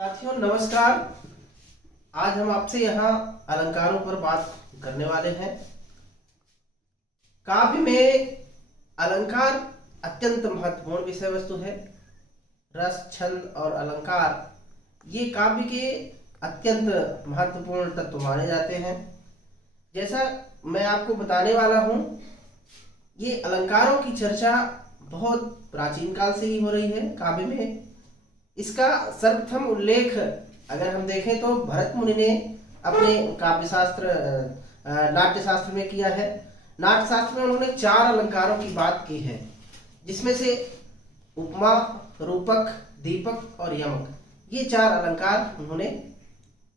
साथियों नमस्कार। आज हम आपसे यहाँ अलंकारों पर बात करने वाले हैं। काव्य में अलंकार अत्यंत महत्वपूर्ण विषय वस्तु है। रस, छंद और अलंकार ये काव्य के अत्यंत महत्वपूर्ण तत्व माने जाते हैं। जैसा मैं आपको बताने वाला हूँ, ये अलंकारों की चर्चा बहुत प्राचीन काल से ही हो रही है काव्य में। इसका सर्वप्रथम उल्लेख अगर हम देखें तो भरत मुनि ने अपने काव्य शास्त्र नाट्य शास्त्र में किया है। नाट्य शास्त्र में उन्होंने 4 अलंकारों की बात की है, जिसमें से उपमा, रूपक, दीपक और यमक, ये 4 अलंकार उन्होंने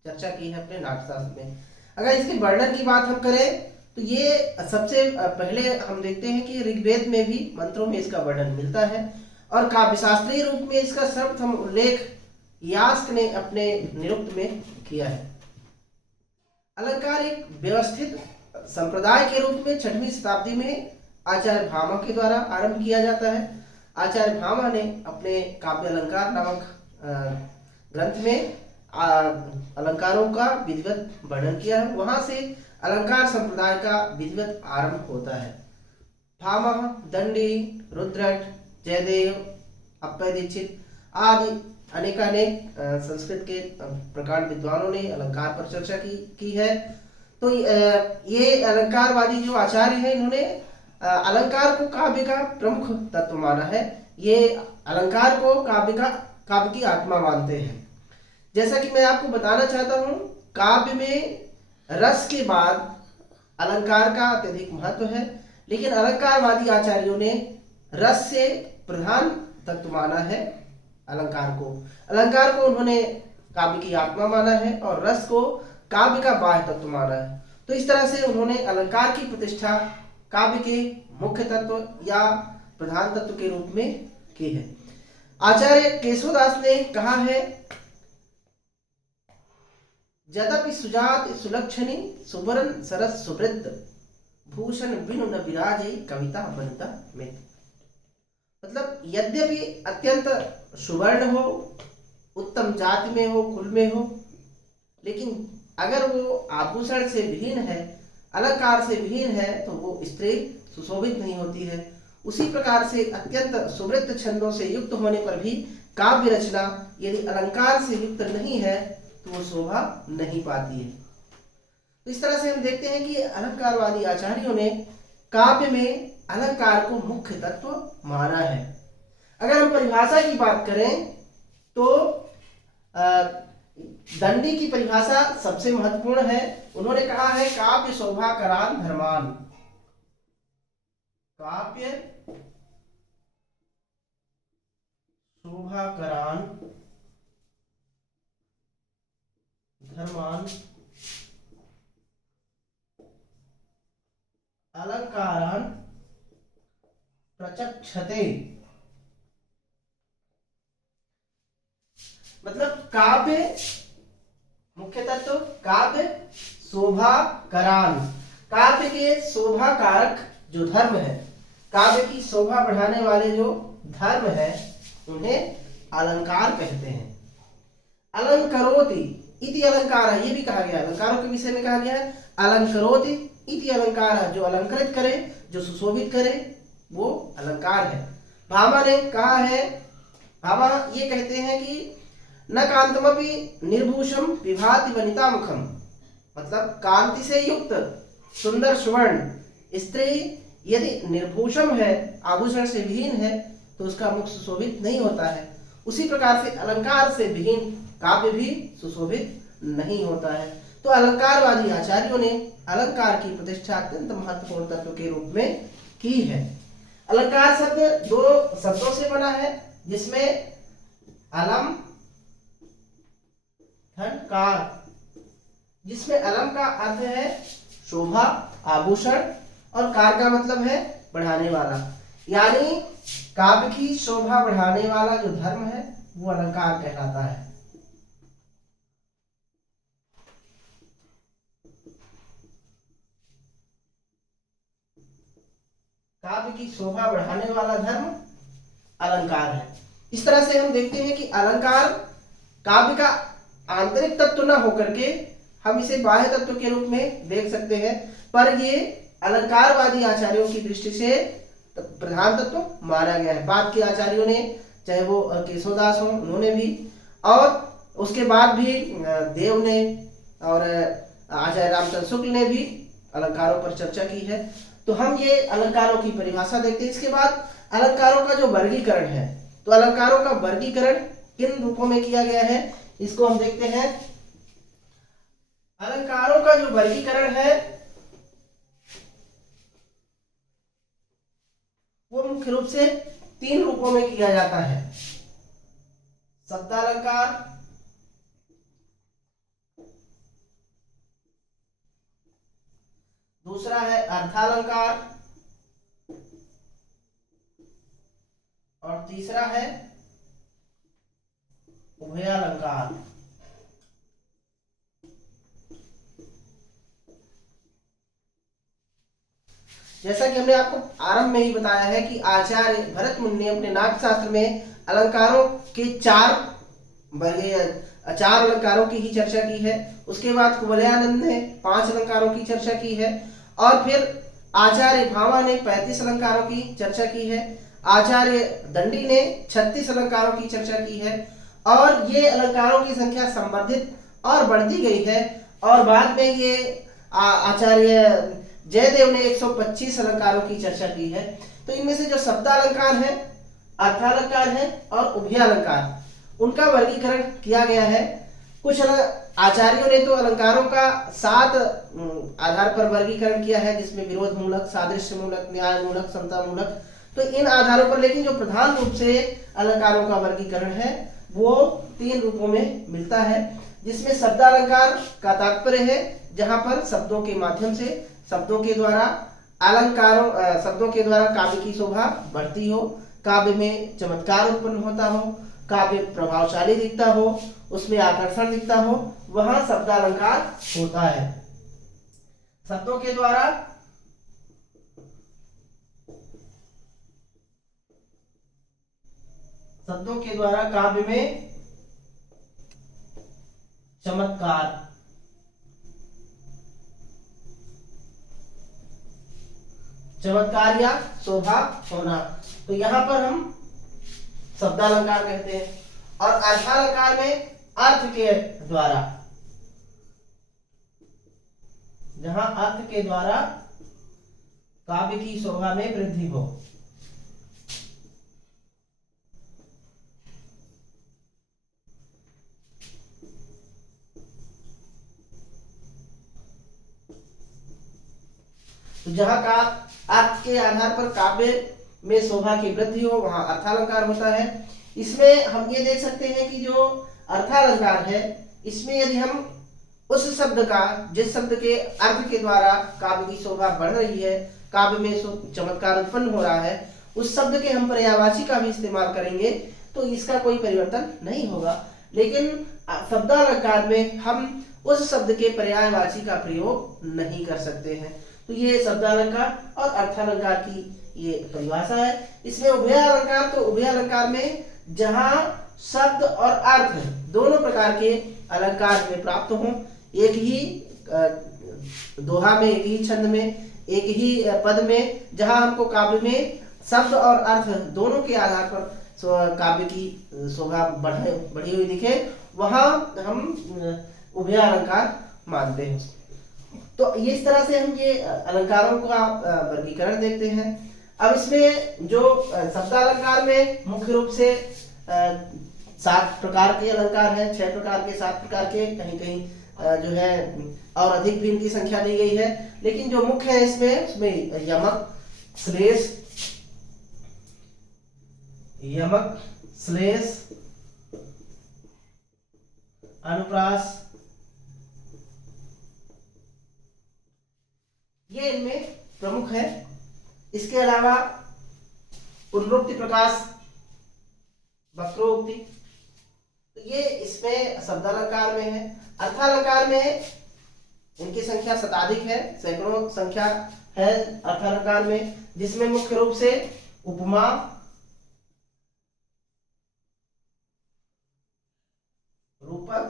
चर्चा की है अपने नाट्य शास्त्र में। अगर इसके वर्णन की बात हम करें तो ये सबसे पहले हम देखते हैं कि ऋग्वेद में भी मंत्रों में इसका वर्णन मिलता है और काव्यशास्त्रीय रूप में इसका सर्वप्रथम उल्लेख यास्क ने अपने निरुक्त में किया है। अलंकार एक व्यवस्थित संप्रदाय के रूप में 6वीं शताब्दी में आचार्य भामा के द्वारा आरंभ किया जाता है। आचार्य भामा ने अपने काव्य अलंकार नामक ग्रंथ में अलंकारों का विधिवत वर्णन किया है। वहां से अलंकार संप्रदाय का विधिवत आरंभ होता है। भामा, दंडी, रुद्रट, जयदेव, अप्पय दीक्षित आदि अनेकानेक संस्कृत के प्रकार विद्वानों ने अलंकार पर चर्चा की है। तो ये अलंकारवादी जो आचार्य हैं, इन्होंने अलंकार को काव्य का प्रमुख तत्व माना है। ये अलंकार को काव्य की आत्मा मानते हैं। जैसा कि मैं आपको बताना चाहता हूँ, काव्य में रस के बाद अलंकार का अत्यधिक महत्व है, लेकिन अलंकारवादी आचार्यों ने रस से प्रधान तत्व माना है अलंकार को। अलंकार को उन्होंने काव्य की आत्मा माना है और रस को काव्य का बाह्य तत्व माना है। तो इस तरह से उन्होंने अलंकार की प्रतिष्ठा काव्य के मुख्य तत्व या प्रधान तत्व के रूप में की है। आचार्य केशवदास ने कहा है, यद्यपि सुजात सुलक्षणी सुवर्ण सरस सुवृद्ध भूषण बिनु न विराजे कविता बनता मित्र। मतलब यद्यपि अत्यंत सुवर्ण हो, उत्तम जाति में हो, कुल में हो, लेकिन अगर वो आभूषण से विहीन है, अलंकार से विहीन है, तो वो स्त्री सुशोभित नहीं होती है। उसी प्रकार से अत्यंत सुवृत्त छंदों से युक्त होने पर भी काव्य रचना यदि अलंकार से युक्त नहीं है तो वो शोभा नहीं पाती है। तो इस तरह से हम देखते हैं कि अलंकारवादी आचार्यों ने काव्य में अलंकार को मुख्य तत्व माना है। अगर हम परिभाषा की बात करें तो दंडी की परिभाषा सबसे महत्वपूर्ण है। उन्होंने कहा है, काव्य शोभा करान धर्मान। काव्य शोभा करान धर्मान अलंकारान प्रचक्षते। मतलब काव्य मुख्य तत्व, काव्य शोभा करान, काव्य के शोभा कारक जो धर्म है, काव्य की शोभा बढ़ाने वाले जो धर्म है, उन्हें अलंकार कहते हैं। अलंकरोति इति अलंकार है, ये भी कहा गया, अलंकारों के विषय में कहा गया है अलंकरोति इति अलंकार है। जो अलंकृत करे, जो सुशोभित करे, वो अलंकार है। भामा ने कहा है, भामा ये कहते हैं कि न कांतमपि निर्भूषम विभाति वनिता मुखम। मतलब कांति से युक्त सुंदर सुवर्ण स्त्री यदि निर्भूषम है, आभूषण से विहीन है, तो उसका मुख सुशोभित नहीं होता है। उसी प्रकार से अलंकार से विहीन काव्य भी सुशोभित नहीं होता है। तो अलंकारवादी आचार्यों ने अलंकार की प्रतिष्ठा अत्यंत महत्वपूर्ण तत्व के रूप में की है। अलंकार शब्द 2 शब्दों से बना है, जिसमें अलम धन कार, जिसमें अलम का अर्थ है शोभा, आभूषण, और कार का मतलब है बढ़ाने वाला। यानी काव्य की शोभा बढ़ाने वाला जो धर्म है वो अलंकार कहलाता है। काव्य की शोभा बढ़ाने वाला धर्म अलंकार है। इस तरह से हम देखते हैं कि अलंकार काव्य का आंतरिक तत्व न होकर के हम इसे बाह्य तत्व के रूप में देख सकते हैं, पर ये अलंकारवादी आचार्यों की दृष्टि से प्रधान तत्व माना गया है। बाद के आचार्यों ने, चाहे वो केशवदास हो, उन्होंने भी, और उसके बाद भी देव ने और आचार्य रामचंद्र शुक्ल ने भी अलंकारों पर चर्चा की है। तो हम ये अलंकारों की परिभाषा देखते हैं। इसके बाद अलंकारों का जो वर्गीकरण है, तो अलंकारों का वर्गीकरण किन रूपों में किया गया है, इसको हम देखते हैं। अलंकारों का जो वर्गीकरण है वो मुख्य रूप से 3 रूपों में किया जाता है। शब्दालंकार, दूसरा है अर्थालंकार, और तीसरा है उभयालंकार। जैसा कि हमने आपको आरंभ में ही बताया है कि आचार्य भरत मुनि ने अपने नाट्यशास्त्र में अलंकारों के 4 अलंकारों की ही चर्चा की है। उसके बाद कुवलयानंद ने 5 अलंकारों की चर्चा की है, और फिर आचार्य भावा ने 35 अलंकारों की चर्चा की है। आचार्य दंडी ने 36 अलंकारों की चर्चा की है, और ये अलंकारों की संख्या संवर्धित और बढ़ती गई है, और बाद में ये आचार्य जयदेव ने 125 अलंकारों की चर्चा की है। तो इनमें से जो शब्दालंकार है, अर्थालंकार है और उभयालंकार, उनका वर्गीकरण किया गया है। कुछ आचार्यों ने तो अलंकारों का 7 आधार पर वर्गीकरण किया है, जिसमें विरोध मूलक, सादृश्य मूलक, न्याय मूलक, समता मूलक। तो इन आधारों पर, लेकिन जो प्रधान रूप से अलंकारों का वर्गीकरण है वो 3 रूपों में मिलता है, जिसमें शब्दालंकार का तात्पर्य है जहां पर शब्दों के माध्यम से, शब्दों के द्वारा शब्दों के द्वारा काव्य की शोभा बढ़ती हो, काव्य में चमत्कार उत्पन्न होता हो, काव्य प्रभावशाली दिखता हो, उसमें आकर्षण दिखता हो, वहां शब्दालंकार होता है। शब्दों के द्वारा काव्य में चमत्कार या शोभा होना, तो यहां पर हम शब्दालंकार कहते हैं। और अर्थालंकार में अर्थ के द्वारा, जहां अर्थ के द्वारा काव्य की शोभा में वृद्धि हो। तो जहां का अर्थ के आधार पर काव्य में शोभा की वृद्धि हो, वहां अर्थालंकार होता है। इसमें हम ये देख सकते हैं कि जो अर्थालंकार है, इसमें यदि हम उस शब्द का, जिस शब्द के अर्थ के द्वारा काव्य की शोभा बढ़ रही है, काव्य में चमत्कार उत्पन्न हो रहा है, उस शब्द के हम पर्यायवाची का भी इस्तेमाल करेंगे तो इसका कोई परिवर्तन नहीं होगा। लेकिन शब्दालंकार में हम उस शब्द के पर्यायवाची का प्रयोग नहीं कर सकते हैं। तो ये शब्दालंकार और अर्थालंकार की ये परिभाषा है। इसमें उभयालंकार, तो उभयालंकार में जहां शब्द और अर्थ दोनों प्रकार के अलंकार में प्राप्त हों, एक ही दोहा में, एक ही छंद में, एक ही पद में, जहां हमको काव्य में शब्द और अर्थ दोनों के आधार पर काव्य की शोभा बढ़ी हुई दिखे, वहां हम उभयालंकार मानते हैं। तो इस तरह से हम ये अलंकारों का वर्गीकरण देखते हैं। अब इसमें जो शब्दालंकार में मुख्य रूप से 7 प्रकार के अलंकार हैं, 6 प्रकार के, 7 प्रकार के, कहीं कहीं जो है और अधिक भी इनकी संख्या दी गई है। लेकिन जो मुख्य है उसमें यमक, श्लेष, अनुप्रास, ये इनमें प्रमुख है। इसके अलावा पुनरुक्ति, प्रकाश, वक्रोक्ति, तो ये इसमें शब्दालंकार में है। अर्थालंकार में इनकी संख्या शताधिक है, सैकड़ों संख्या है अर्थालंकार में, जिसमें मुख्य रूप से रूपक,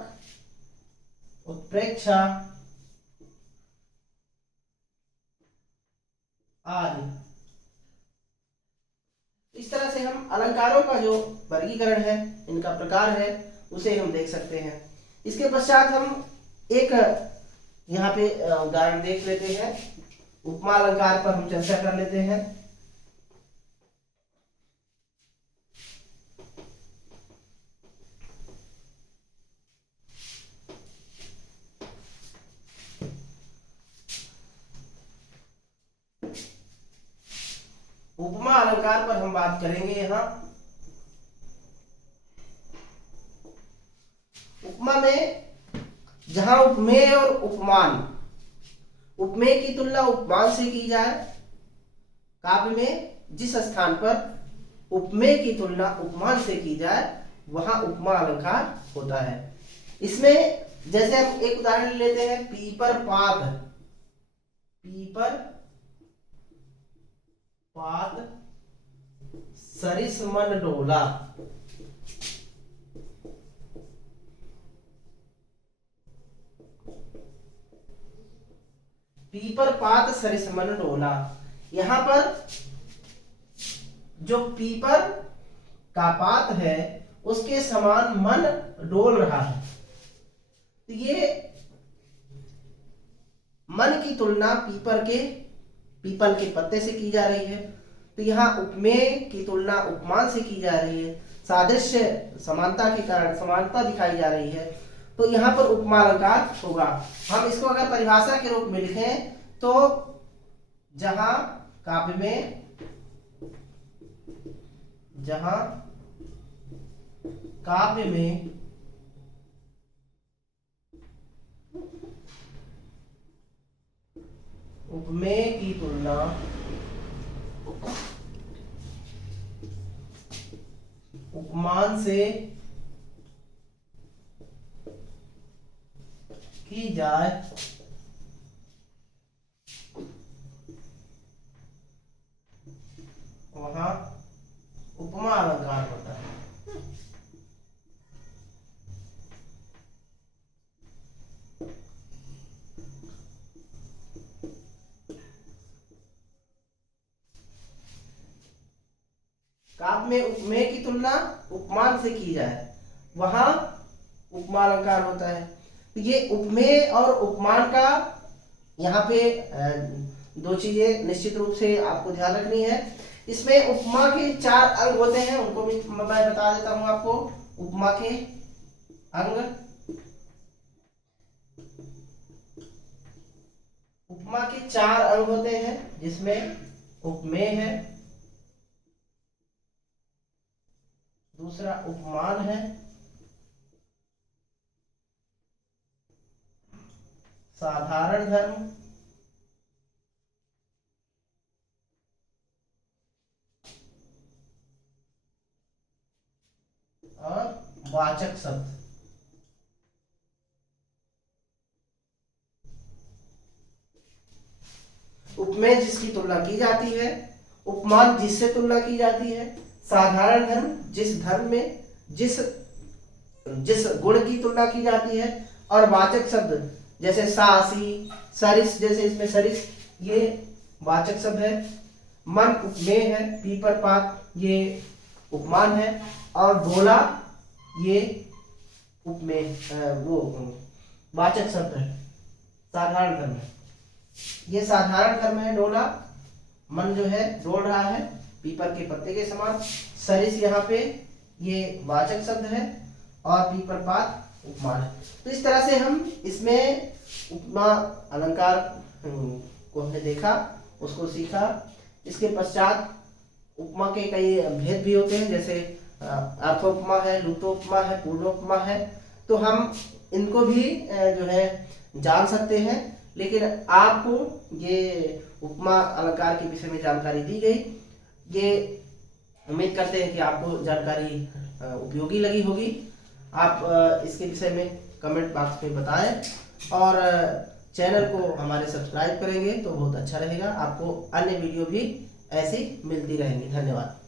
उत्प्रेक्षा आदि। इस तरह से हम अलंकारों का जो वर्गीकरण है, इनका प्रकार है, उसे हम देख सकते हैं। इसके पश्चात हम एक यहाँ पे उदाहरण देख लेते हैं। उपमा अलंकार पर हम चर्चा कर लेते हैं। उपमा अलंकार पर हम बात करेंगे। यहाँ उपमा में जहां उपमेय और उपमान, उपमेय की तुलना उपमान से की जाए, काव्य में जिस स्थान पर उपमेय की तुलना उपमान से की जाए वहां उपमा अलंकार होता है। इसमें जैसे हम एक उदाहरण लेते हैं, पीपर पात। पीपर पात सरिस मन डोला। पीपर पात सरिस मन डोला। यहां पर जो पीपर का पात है उसके समान मन डोल रहा है। तो ये मन की तुलना पीपल के पत्ते से की जा रही है। तो यहाँ उपमेय की तुलना उपमान से की जा रही है। सादृश्य समानता के कारण समानता दिखाई जा रही है, तो यहाँ पर उपमा अलंकार होगा। हम इसको अगर परिभाषा के रूप में लिखें तो जहां काव्य में उपमेय की तुलना उपमान से की जाए वहां उपमा अलंकार होता है। काव्य में उपमेय की तुलना उपमान से की जाए वहां उपमा अलंकार होता है। तो ये उपमेय और उपमान का यहाँ पे दो चीजें निश्चित रूप से आपको ध्यान रखनी है। इसमें उपमा के 4 अंग होते हैं, उनको भी मैं बता देता हूं आपको। उपमा के अंग, उपमा के 4 अंग होते हैं, जिसमें उपमेय है, दूसरा उपमान है, साधारण धर्म और वाचक शब्द। उपमेय जिसकी तुलना की जाती है, उपमान जिससे तुलना की जाती है, साधारण धर्म जिस धर्म में जिस गुण की तुलना की जाती है, और वाचक शब्द जैसे सासी, सरिस, जैसे इसमें सरिस ये वाचक शब्द है। मन उपमेय है, पीपर पात ये उपमान है, और डोला ये उपमेय वो वाचक शब्द है, साधारण धर्म है। ये साधारण धर्म है डोला। मन जो है डोल रहा है पीपर के पत्ते के समान। सरिस यहाँ पे ये वाचक शब्द है, और पीपर पात उपमान है। तो इस तरह से हम इसमें उपमा अलंकार को हमने देखा, उसको सीखा। इसके पश्चात उपमा के कई भेद भी होते हैं, जैसे अर्थोपमा है, लुप्तोपमा है, पूर्णोपमा है। तो हम इनको भी जो है जान सकते हैं। लेकिन आपको ये उपमा अलंकार के विषय में जानकारी दी गई। ये उम्मीद करते हैं कि आपको जानकारी उपयोगी लगी होगी। आप इसके विषय में कमेंट बॉक्स में बताएं, और चैनल को हमारे सब्सक्राइब करेंगे तो बहुत अच्छा रहेगा। आपको अन्य वीडियो भी ऐसी मिलती रहेंगी। धन्यवाद।